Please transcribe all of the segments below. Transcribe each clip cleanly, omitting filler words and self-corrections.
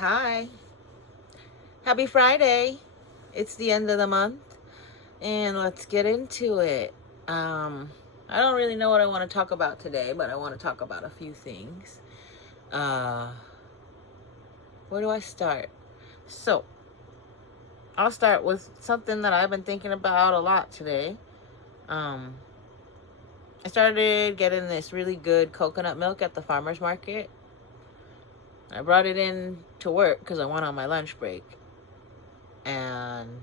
Hi. Happy Friday. It's the end of the month and let's get into it. I don't really know what I want to talk about today, but I want to talk about a few things. Where do I start? So, I'll start with something that I've been thinking about a lot today. I started getting this really good coconut milk at the farmer's market. I brought it in to work because I went on my lunch break. And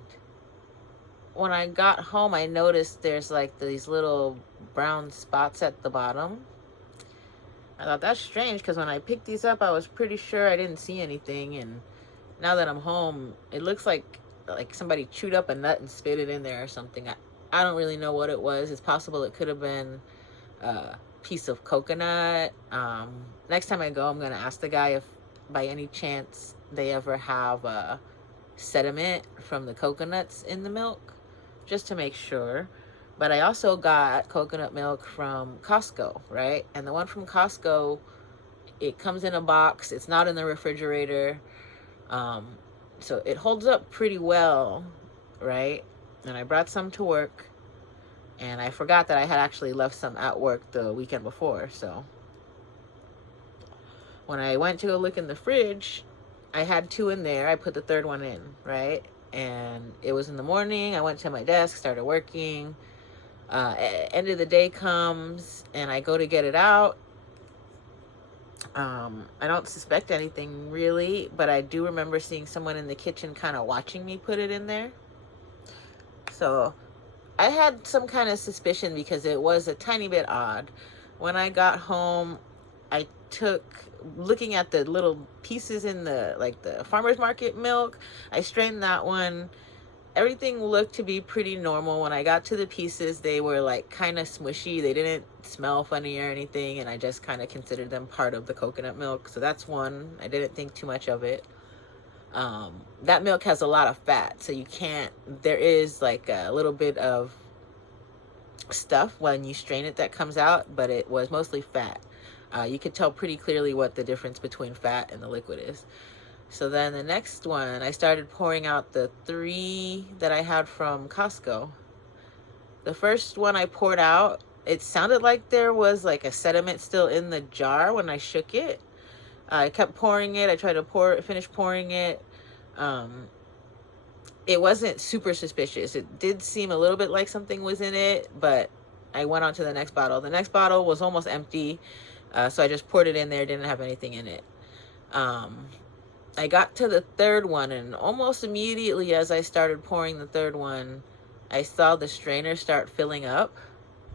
when I got home, I noticed there's like these little brown spots at the bottom. I thought that's strange because when I picked these up, I was pretty sure I didn't see anything. And now that I'm home, it looks like somebody chewed up a nut and spit it in there or something. I don't really know what it was. It's possible it could have been a piece of coconut. Next time I go, I'm going to ask the guy if by any chance they ever have sediment from the coconuts in the milk, just to make sure. But I also got coconut milk from Costco, right? And the one from Costco, it comes in a box. It's not in the refrigerator. So it holds up pretty well, right? And I brought some to work. And I forgot that I had actually left some at work the weekend before. So when I went to go look in the fridge, I had 2 in there. I put the 3rd one in, right? And it was in the morning. I went to my desk, started working. End of the day comes, and I go to get it out. I don't suspect anything really, but I do remember seeing someone in the kitchen kind of watching me put it in there. So I had some kind of suspicion because it was a tiny bit odd. When I got home, I took, looking at the little pieces in the farmer's market milk, I strained that one. Everything looked to be pretty normal. When I got to the pieces, they were like kind of smushy. They didn't smell funny or anything, and I just kind of considered them part of the coconut milk. So that's one. I didn't think too much of it. That milk has a lot of fat, so you can't, there is like a little bit of stuff when you strain it that comes out, but it was mostly fat. You could tell pretty clearly what the difference between fat and the liquid is. So then the next one, I started pouring out the 3 that I had from Costco. The first one I poured out, it sounded like there was like a sediment still in the jar when I shook it. I kept pouring it. I tried to finish pouring it. It wasn't super suspicious. It did seem a little bit like something was in it, but I went on to the next bottle. The next bottle was almost empty, so I just poured it in there. Didn't have anything in it. I got to the 3rd one, and almost immediately as I started pouring the 3rd one, I saw the strainer start filling up,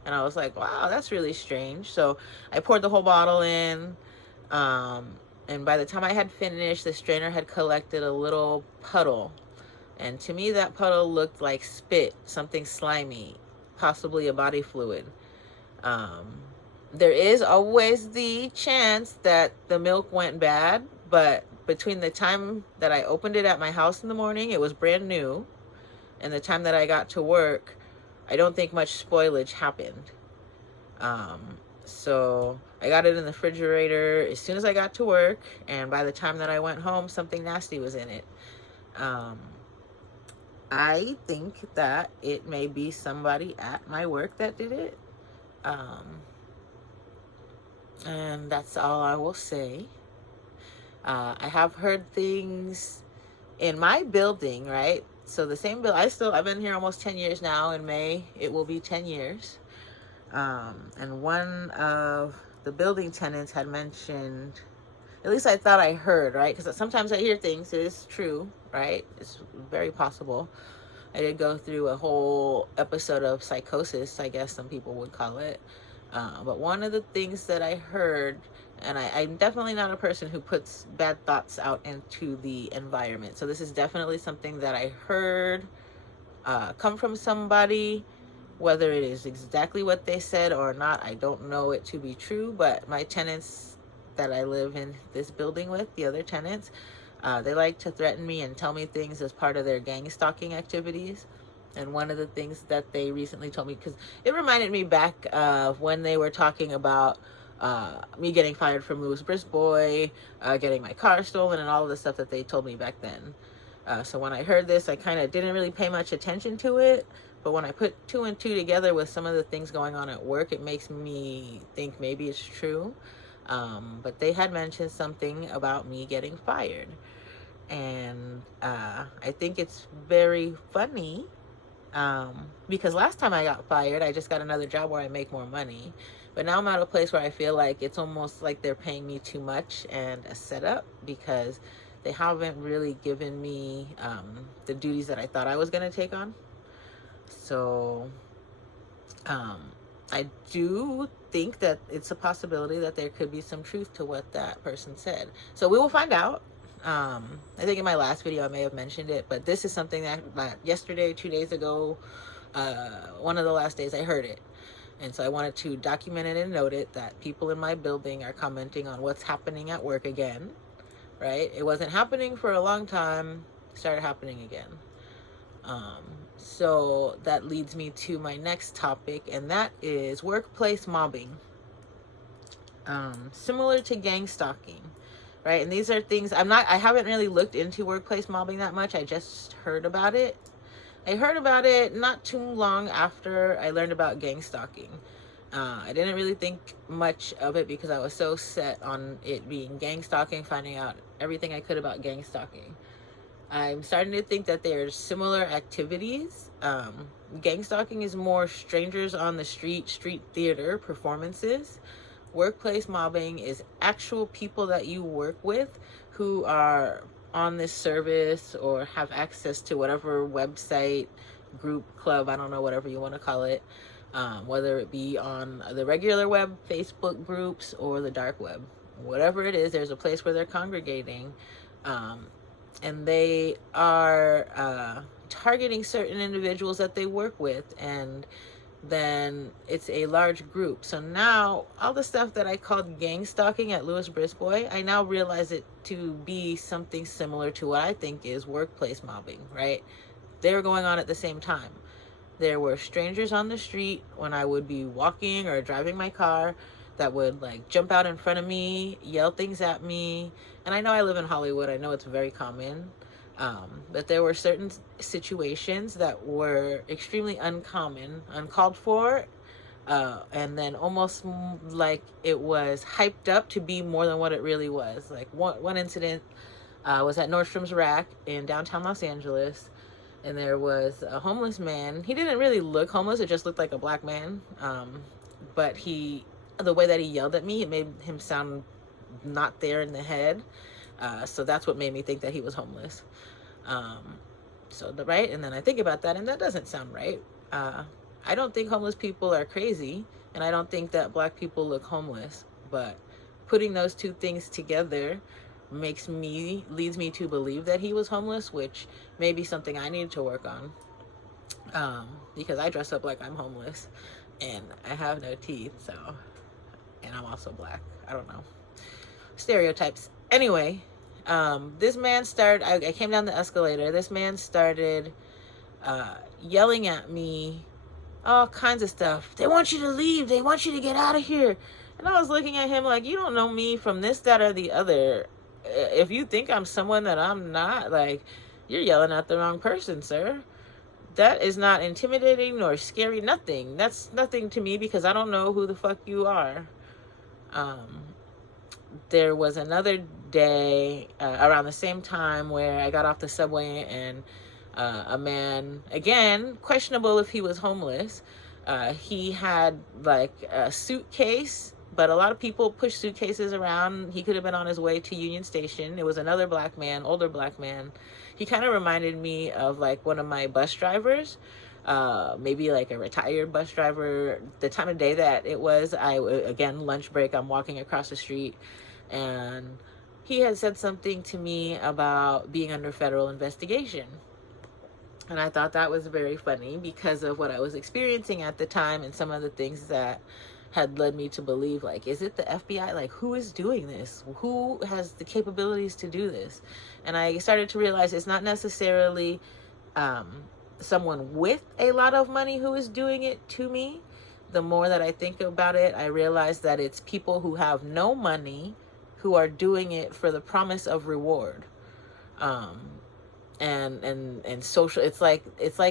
and I was like, wow, that's really strange. So I poured the whole bottle in, and by the time I had finished, the strainer had collected a little puddle, and to me that puddle looked like spit, something slimy, possibly a body fluid. There is always the chance that the milk went bad, but between the time that I opened it at my house in the morning, it was brand new, and the time that I got to work, I don't think much spoilage happened. So I got it in the refrigerator as soon as I got to work, and by the time that I went home, something nasty was in it. I think that it may be somebody at my work that did it. And that's all I will say. I have heard things in my building, right? So the same building, I've been here almost 10 years now. In May, it will be 10 years. And one of the building tenants had mentioned, at least I thought I heard, right? Because sometimes I hear things, it is true, right? It's very possible. I did go through a whole episode of psychosis, I guess some people would call it. But one of the things that I heard, and I'm definitely not a person who puts bad thoughts out into the environment. So this is definitely something that I heard come from somebody. Whether it is exactly what they said or not, I don't know it to be true. But my tenants that I live in this building with, the other tenants, they like to threaten me and tell me things as part of their gang stalking activities. And one of the things that they recently told me, because it reminded me back of when they were talking about me getting fired from Louis Brisbois, getting my car stolen, and all of the stuff that they told me back then. So when I heard this, I kind of didn't really pay much attention to it. But when I put two and two together with some of the things going on at work, it makes me think maybe it's true. But they had mentioned something about me getting fired. And I think it's very funny because last time I got fired, I just got another job where I make more money. But now I'm at a place where I feel like it's almost like they're paying me too much and a setup, because they haven't really given me the duties that I thought I was going to take on. So I do think that it's a possibility that there could be some truth to what that person said. So we will find out. I think in my last video I may have mentioned it, but this is something that yesterday, 2 days ago, one of the last days I heard it. And so I wanted to document it and note it, that people in my building are commenting on what's happening at work again, right? It wasn't happening for a long time, started happening again. So that leads me to my next topic, and that is workplace mobbing. Similar to gang stalking, right? And these are things I haven't really looked into workplace mobbing that much. I just heard about it. I heard about it not too long after I learned about gang stalking. I didn't really think much of it because I was so set on it being gang stalking, finding out everything I could about gang stalking. I'm starting to think that there's similar activities. Gang stalking is more strangers on the street theater performances. Workplace mobbing is actual people that you work with who are on this service or have access to whatever website, group, club, I don't know, whatever you want to call it, whether it be on the regular web, Facebook groups, or the dark web. Whatever it is, there's a place where they're congregating, and they are targeting certain individuals that they work with, and then it's a large group. So now all the stuff that I called gang stalking at Louis Brisbois, I now realize it to be something similar to what I think is workplace mobbing, right? They were going on at the same time. There were strangers on the street when I would be walking or driving my car that would like jump out in front of me, yell things at me. And I know I live in Hollywood, I know it's very common. But there were certain situations that were extremely uncommon, uncalled for, and then almost like it was hyped up to be more than what it really was. Like one incident was at Nordstrom's Rack in downtown Los Angeles, and there was a homeless man. He didn't really look homeless, it just looked like a black man, but the way that he yelled at me, it made him sound not there in the head. So that's what made me think that he was homeless. Right, and then I think about that, and that doesn't sound right. I don't think homeless people are crazy, and I don't think that black people look homeless, but putting those two things together leads me to believe that he was homeless, which may be something I need to work on, because I dress up like I'm homeless, and I have no teeth, and I'm also black. I don't know. Stereotypes. Anyway, this man started, I came down the escalator, this man started yelling at me all kinds of stuff. They want you to leave, they want you to get out of here. And I was looking at him like, you don't know me from this, that, or the other. If you think I'm someone that I'm not, like, you're yelling at the wrong person, sir. That is not intimidating nor scary, nothing. That's nothing to me because I don't know who the fuck you are. There was another day around the same time where I got off the subway, and a man, again, questionable if he was homeless, he had like a suitcase, but a lot of people push suitcases around. He could have been on his way to Union Station. It was another black man, older black man. He kind of reminded me of like one of my bus drivers, maybe like a retired bus driver. The time of day that it was, again, lunch break, I'm walking across the street, and he had said something to me about being under federal investigation. And I thought that was very funny because of what I was experiencing at the time and some of the things that had led me to believe, like, is it the FBI? Like, who is doing this? Who has the capabilities to do this? And I started to realize it's not necessarily someone with a lot of money who is doing it to me, the more that I think about it, I realize that it's people who have no money who are doing it for the promise of reward. Um, and social, it's like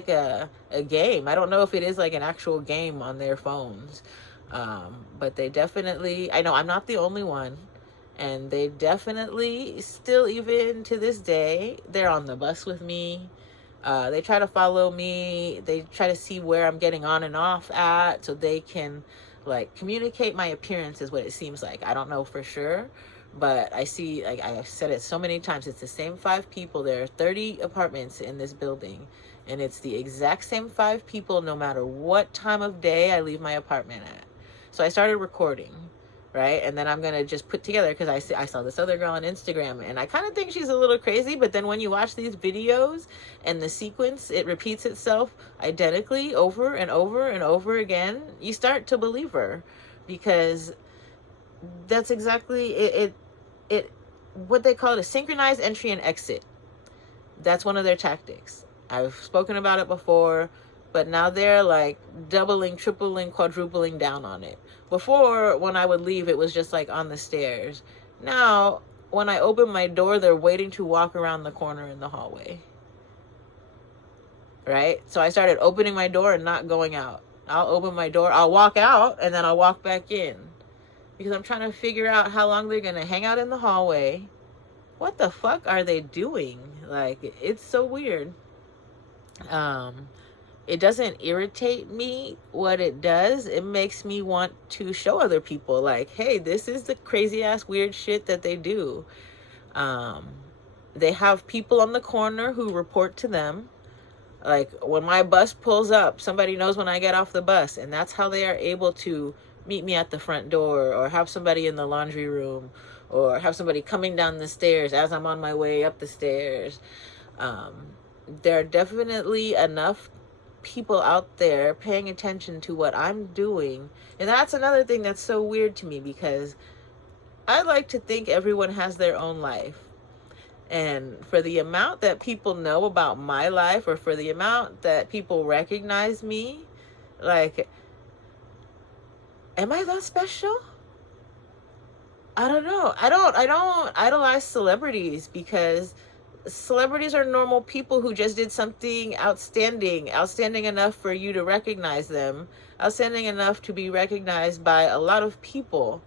a game. I don't know if it is like an actual game on their phones. But they definitely, I know I'm not the only one, and they definitely still, even to this day, they're on the bus with me. They try to follow me. They try to see where I'm getting on and off at so they can like communicate my appearance, is what it seems like. I don't know for sure, but I see, like I've said it so many times, it's the same 5 people. There are 30 apartments in this building, and it's the exact same 5 people no matter what time of day I leave my apartment at. So I started recording, right? And then I'm going to just put together, because I saw this other girl on Instagram, and I kind of think she's a little crazy, but then when you watch these videos and the sequence, it repeats itself identically over and over and over again, you start to believe her, because that's exactly it what they call it, a synchronized entry and exit. That's one of their tactics. I've spoken about it before, but now they're like doubling, tripling, quadrupling down on it. Before, when I would leave, it was just like on the stairs. Now, when I open my door, they're waiting to walk around the corner in the hallway. Right? So I started opening my door and not going out. I'll open my door, I'll walk out, and then I'll walk back in. Because I'm trying to figure out how long they're going to hang out in the hallway. What the fuck are they doing? Like, it's so weird. It doesn't irritate me. What it does, it makes me want to show other people, like, hey, this is the crazy ass weird shit that they do. They have people on the corner who report to them. Like, when my bus pulls up, somebody knows when I get off the bus, and that's how they are able to meet me at the front door, or have somebody in the laundry room, or have somebody coming down the stairs as I'm on my way up the stairs. There are definitely enough people out there paying attention to what I'm doing. And that's another thing that's so weird to me, because I like to think everyone has their own life. And for the amount that people know about my life, or for the amount that people recognize me, like, am I that special? I don't know. I don't idolize celebrities, because celebrities are normal people who just did something outstanding enough for you to recognize them, outstanding enough to be recognized by a lot of people.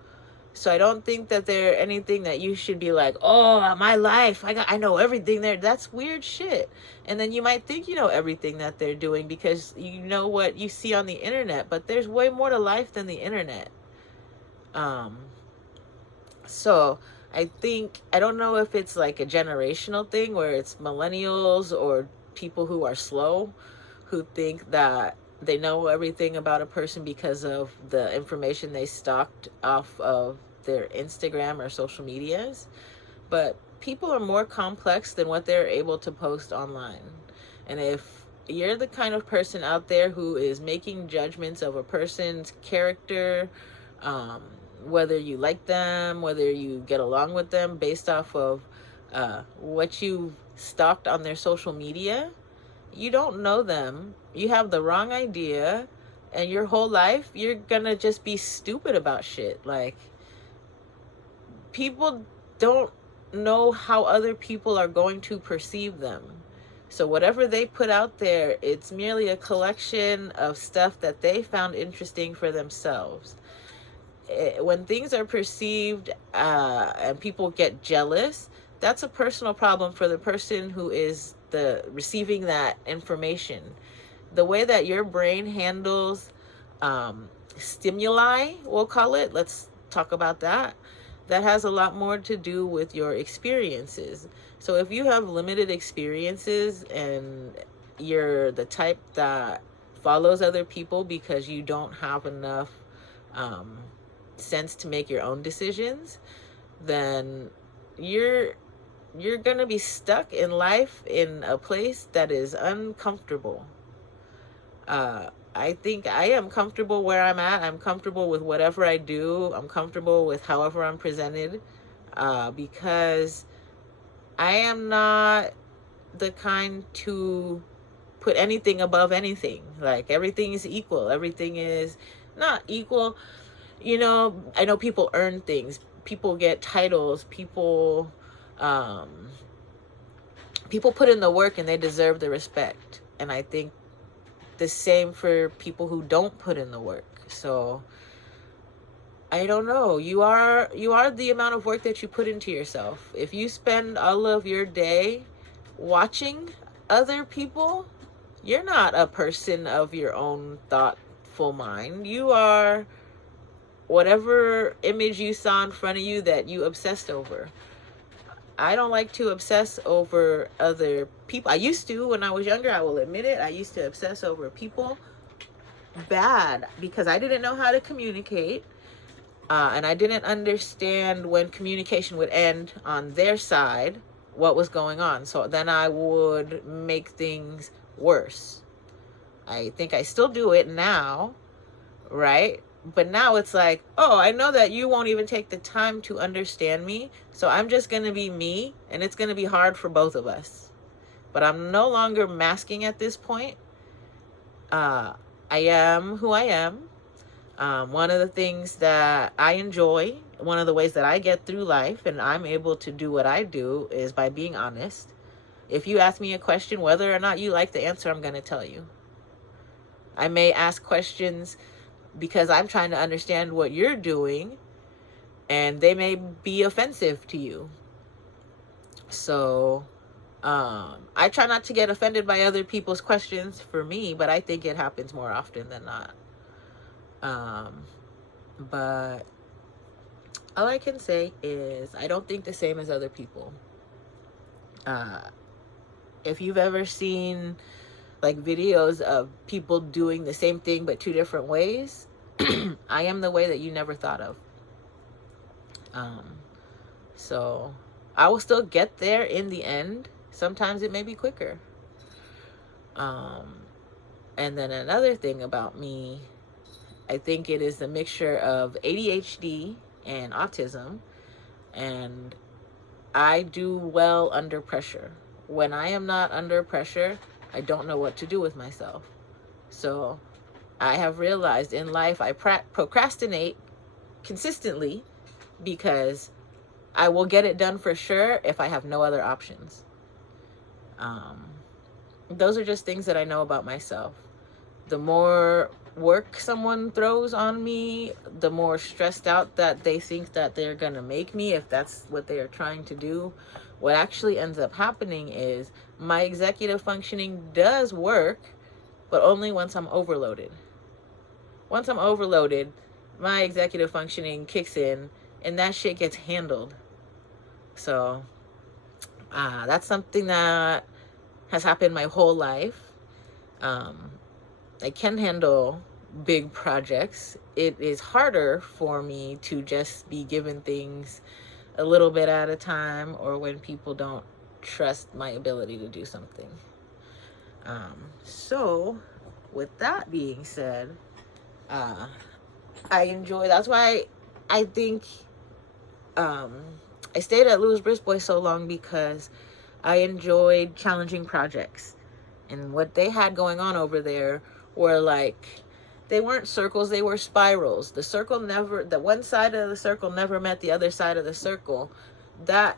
So I don't think that they're anything that you should be like, oh, my life, I know everything there. That's weird shit. And then you might think you know everything that they're doing because you know what you see on the internet, but there's way more to life than the internet. So I think, I don't know if it's like a generational thing where it's millennials or people who are slow, who think that they know everything about a person because of the information they stocked off of their Instagram or social medias. But people are more complex than what they're able to post online. And if you're the kind of person out there who is making judgments of a person's character, whether you like them, whether you get along with them based off of what you've stalked on their social media, you don't know them. You have the wrong idea, and your whole life you're gonna just be stupid about shit. Like, people don't know how other people are going to perceive them. So whatever they put out there, it's merely a collection of stuff that they found interesting for themselves. When things are perceived and people get jealous, that's a personal problem for the person who is the receiving that information. The way that your brain handles stimuli, we'll call it, let's talk about that. That has a lot more to do with your experiences. So if you have limited experiences and you're the type that follows other people because you don't have enough sense to make your own decisions, then you're gonna be stuck in life in a place that is uncomfortable. I think I am comfortable where I'm at. I'm comfortable with whatever I do. I'm comfortable with however I'm presented, because I am not the kind to put anything above anything. Like, everything is equal. Everything is not equal. You know, I know people earn things. People get titles. People put in the work and they deserve the respect. And I think the same for people who don't put in the work. So I don't know. You are the amount of work that you put into yourself. If you spend all of your day watching other people, you're not a person of your own thoughtful mind. You are whatever image you saw in front of you that you obsessed over. I don't like to obsess over other people. I used to when I was younger, I will admit it. I used to obsess over people bad because I didn't know how to communicate. And I didn't understand when communication would end on their side, what was going on. So then I would make things worse. I think I still do it now, right? But now it's like, oh, I know that you won't even take the time to understand me. So I'm just going to be me, and it's going to be hard for both of us. But I'm no longer masking at this point. I am who I am. One of the things that I enjoy, one of the ways that I get through life and I'm able to do what I do is by being honest. If you ask me a question, whether or not you like the answer, I'm going to tell you. I may ask questions because I'm trying to understand what you're doing, and they may be offensive to you. So I try not to get offended by other people's questions for me, but I think it happens more often than not. But all I can say is I don't think the same as other people. If you've ever seen like videos of people doing the same thing but two different ways, I am the way that you never thought of. So I will still get there in the end. Sometimes it may be quicker. And then another thing about me, I think it is a mixture of ADHD and autism, and I do well under pressure. When I am not under pressure, I don't know what to do with myself. So I have realized in life I procrastinate consistently because I will get it done for sure if I have no other options. Those are just things that I know about myself. The more work someone throws on me, the more stressed out that they think that they're gonna make me, if that's what they are trying to do. What actually ends up happening is my executive functioning does work, but only once I'm overloaded. Once I'm overloaded, my executive functioning kicks in and that shit gets handled. So that's something that has happened my whole life. I can handle big projects. It is harder for me to just be given things a little bit at a time, or when people don't trust my ability to do something. So with that being said, I enjoy, that's why I think I stayed at Louis Brisbois so long, because I enjoyed challenging projects. And what they had going on over there were like, they weren't circles, they were spirals. The one side of the circle never met the other side of the circle. That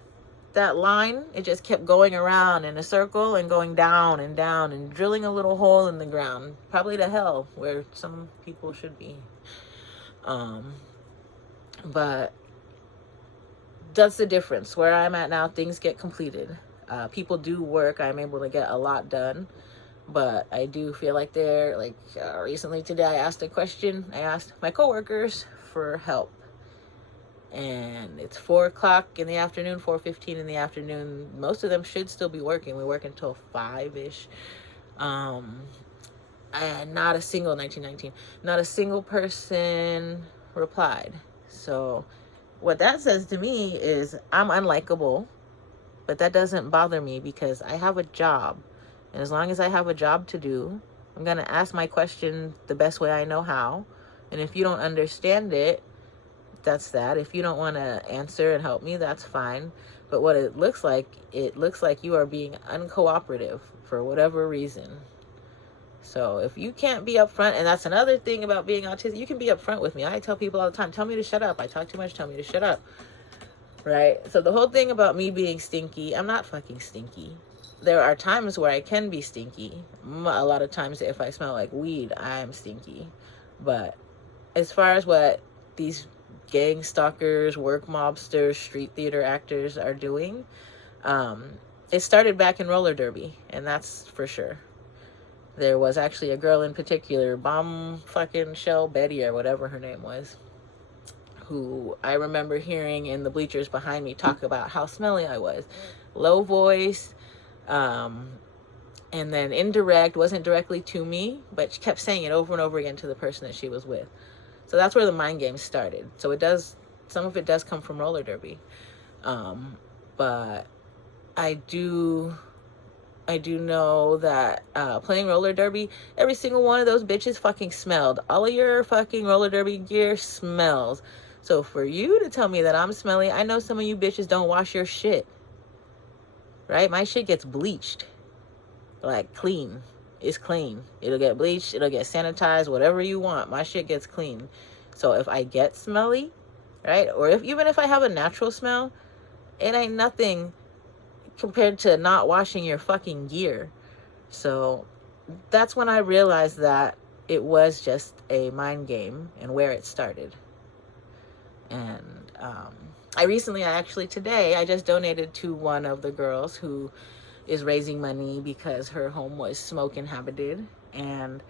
line, it just kept going around in a circle and going down and down and drilling a little hole in the ground, probably to hell where some people should be. But that's the difference. Where I'm at now, things get completed. People do work. I'm able to get a lot done. But I do feel like recently today I asked a question. I asked my coworkers for help. And it's 4 o'clock in the afternoon, 4:15 in the afternoon. Most of them should still be working. We work until 5-ish. And not a single person replied. So what that says to me is I'm unlikable, but that doesn't bother me because I have a job. And as long as I have a job to do, I'm going to ask my question the best way I know how. And if you don't understand it, that's that. If you don't want to answer and help me, that's fine. But what it looks like you are being uncooperative for whatever reason. So if you can't be upfront, and that's another thing about being autistic, you can be upfront with me. I tell people all the time, tell me to shut up. I talk too much, tell me to shut up. Right? So the whole thing about me being stinky, I'm not fucking stinky. There are times where I can be stinky. A lot of times if I smell like weed, I am stinky. But as far as what these gang stalkers, work mobsters, street theater actors are doing, it started back in roller derby, and that's for sure. There was actually a girl in particular, Bomb fucking Shell Betty or whatever her name was, who I remember hearing in the bleachers behind me talk about how smelly I was. Low voice, and then indirect, wasn't directly to me, but she kept saying it over and over again to the person that she was with. So that's where the mind game started. So it does, some of it does come from roller derby. But I do know that playing roller derby, every single one of those bitches fucking smelled. All of your fucking roller derby gear smells. So for you to tell me that I'm smelly, I know some of you bitches don't wash your shit. Right? My shit gets bleached. Like clean. It's clean. It'll get bleached. It'll get sanitized. Whatever you want. My shit gets clean. So if I get smelly, right? Or even if I have a natural smell, it ain't nothing compared to not washing your fucking gear. So that's when I realized that it was just a mind game and where it started. And today I just donated to one of the girls who is raising money because her home was smoke inhabited. And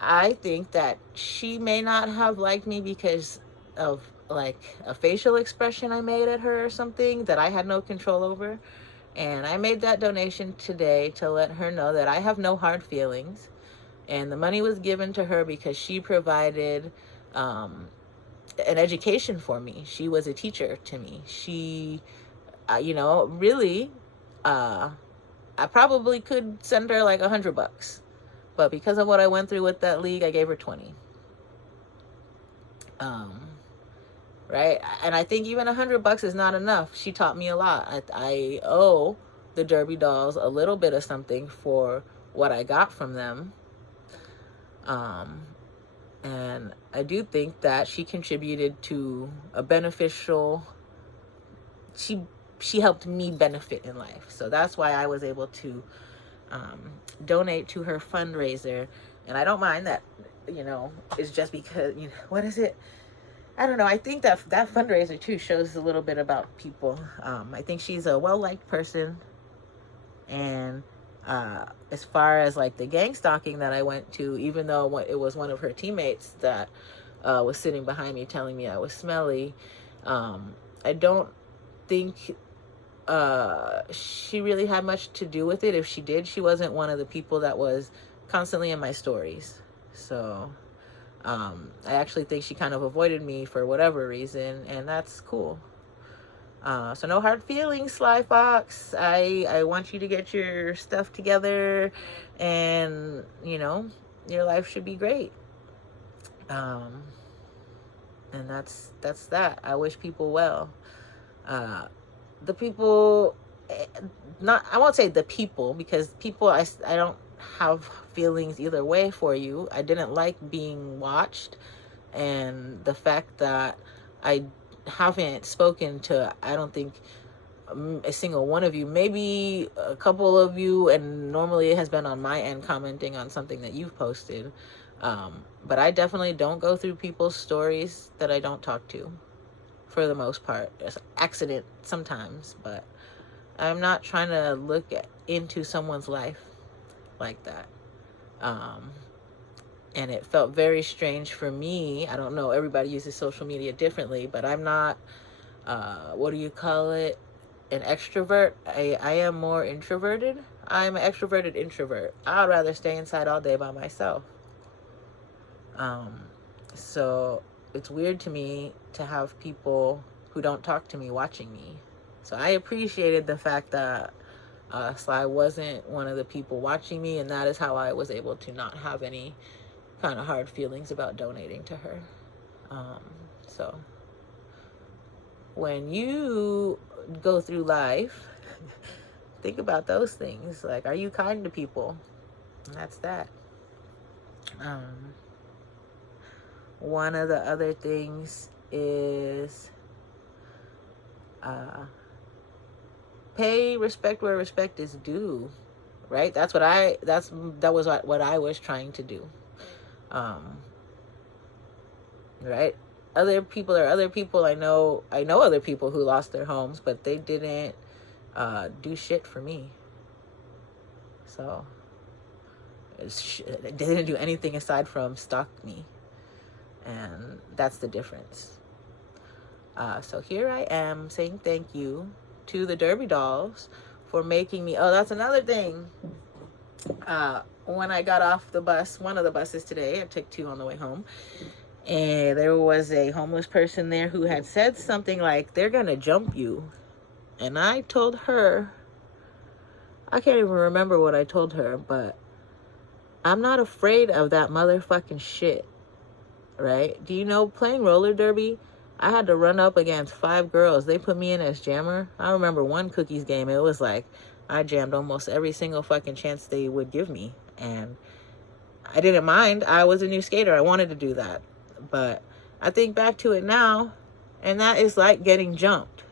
I think that she may not have liked me because of like a facial expression I made at her or something that I had no control over. And I made that donation today to let her know that I have no hard feelings. And the money was given to her because she provided an education for me. She was a teacher to me. She, really, I probably could send her like $100. But because of what I went through with that league, I gave her 20. Right? And I think even $100 is not enough. She taught me a lot. I owe the Derby dolls a little bit of something for what I got from them. And I do think that she contributed to a beneficial, she helped me benefit in life. So that's why I was able to donate to her fundraiser. And I don't mind that, it's just because, what is it? I don't know. I think that fundraiser too shows a little bit about people. I think she's a well-liked person. And as far as like the gang stalking that I went to, even though it was one of her teammates that was sitting behind me telling me I was smelly, I don't think she really had much to do with it. If she did, she wasn't one of the people that was constantly in my stories. So I actually think she kind of avoided me for whatever reason, and that's cool. So no hard feelings, Sly Fox. I want you to get your stuff together, and your life should be great. And that's that. I wish people well. The people, I won't say the people, because people, I don't have feelings either way for you. I didn't like being watched, and the fact that I haven't spoken to, I don't think, a single one of you, maybe a couple of you, and normally it has been on my end commenting on something that you've posted, but I definitely don't go through people's stories that I don't talk to, for the most part. It's an accident sometimes, but I'm not trying to look into someone's life like that. And it felt very strange for me. I don't know, everybody uses social media differently, but I'm not, what do you call it, an extrovert. I am more introverted. I'm an extroverted introvert. I'd rather stay inside all day by myself. So it's weird to me to have people who don't talk to me watching me. So I appreciated the fact that Sly wasn't one of the people watching me, and that is how I was able to not have any kind of hard feelings about donating to her. So when you go through life, think about those things. Like, are you kind to people? And that's that. Um, one of the other things is pay respect where respect is due, right? That was what I was trying to do. Right? Other people are other people. I know other people who lost their homes, but they didn't do shit for me. So they didn't do anything aside from stalk me, and that's the difference. So here I am saying thank you to the Derby dolls for making me. Oh, that's another thing. When I got off the bus, one of the buses today, I took 2 on the way home, and there was a homeless person there who had said something like, "They're gonna jump you." And I told her, I can't even remember what I told her, but I'm not afraid of that motherfucking shit, right? Do you know, playing roller derby, I had to run up against 5 girls. They put me in as jammer. I remember one cookies game. It was like I jammed almost every single fucking chance they would give me. And I didn't mind. I was a new skater. I wanted to do that. But I think back to it now, and that is like getting jumped.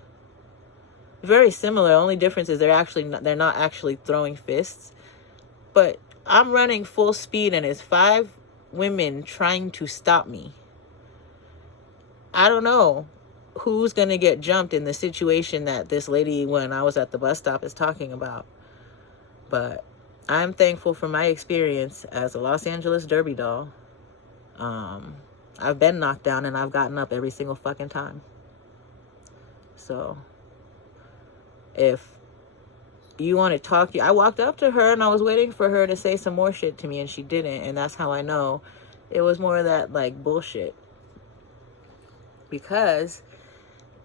Very similar. Only difference is they're not actually throwing fists. But I'm running full speed, and it's 5 women trying to stop me. I don't know who's going to get jumped in the situation that this lady, when I was at the bus stop, is talking about. But I'm thankful for my experience as a Los Angeles Derby doll. I've been knocked down, and I've gotten up every single fucking time. So if you want to talk, I walked up to her, and I was waiting for her to say some more shit to me, and she didn't. And that's how I know it was more of that, like, bullshit. Because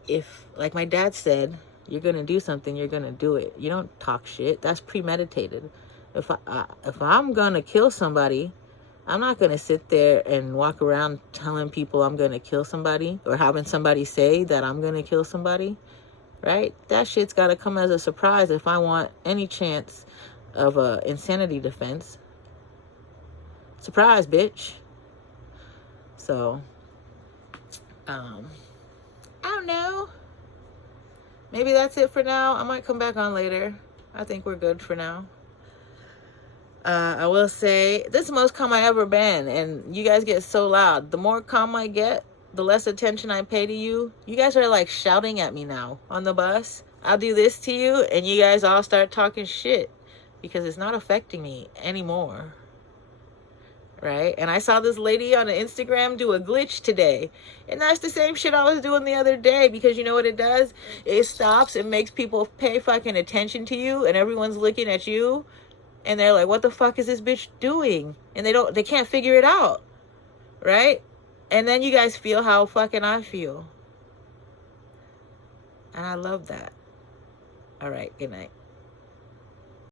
if, like my dad said, you're going to do something, you're going to do it. You don't talk shit. That's premeditated. If I'm going to kill somebody, I'm not going to sit there and walk around telling people I'm going to kill somebody, or having somebody say that I'm going to kill somebody, right? That shit's got to come as a surprise if I want any chance of a insanity defense. Surprise, bitch. So, I don't know. Maybe that's it for now. I might come back on later. I think we're good for now. I will say, this is the most calm I ever been, and you guys get so loud. The more calm I get, the less attention I pay to you. You guys are like shouting at me now on the bus. I'll do this to you, and you guys all start talking shit because it's not affecting me anymore. Right? And I saw this lady on Instagram do a glitch today. And that's the same shit I was doing the other day, because you know what it does? It stops and makes people pay fucking attention to you, and everyone's looking at you, and they're like, what the fuck is this bitch doing? And they can't figure it out. Right? And then you guys feel how fucking I feel. And I love that. All right, good night.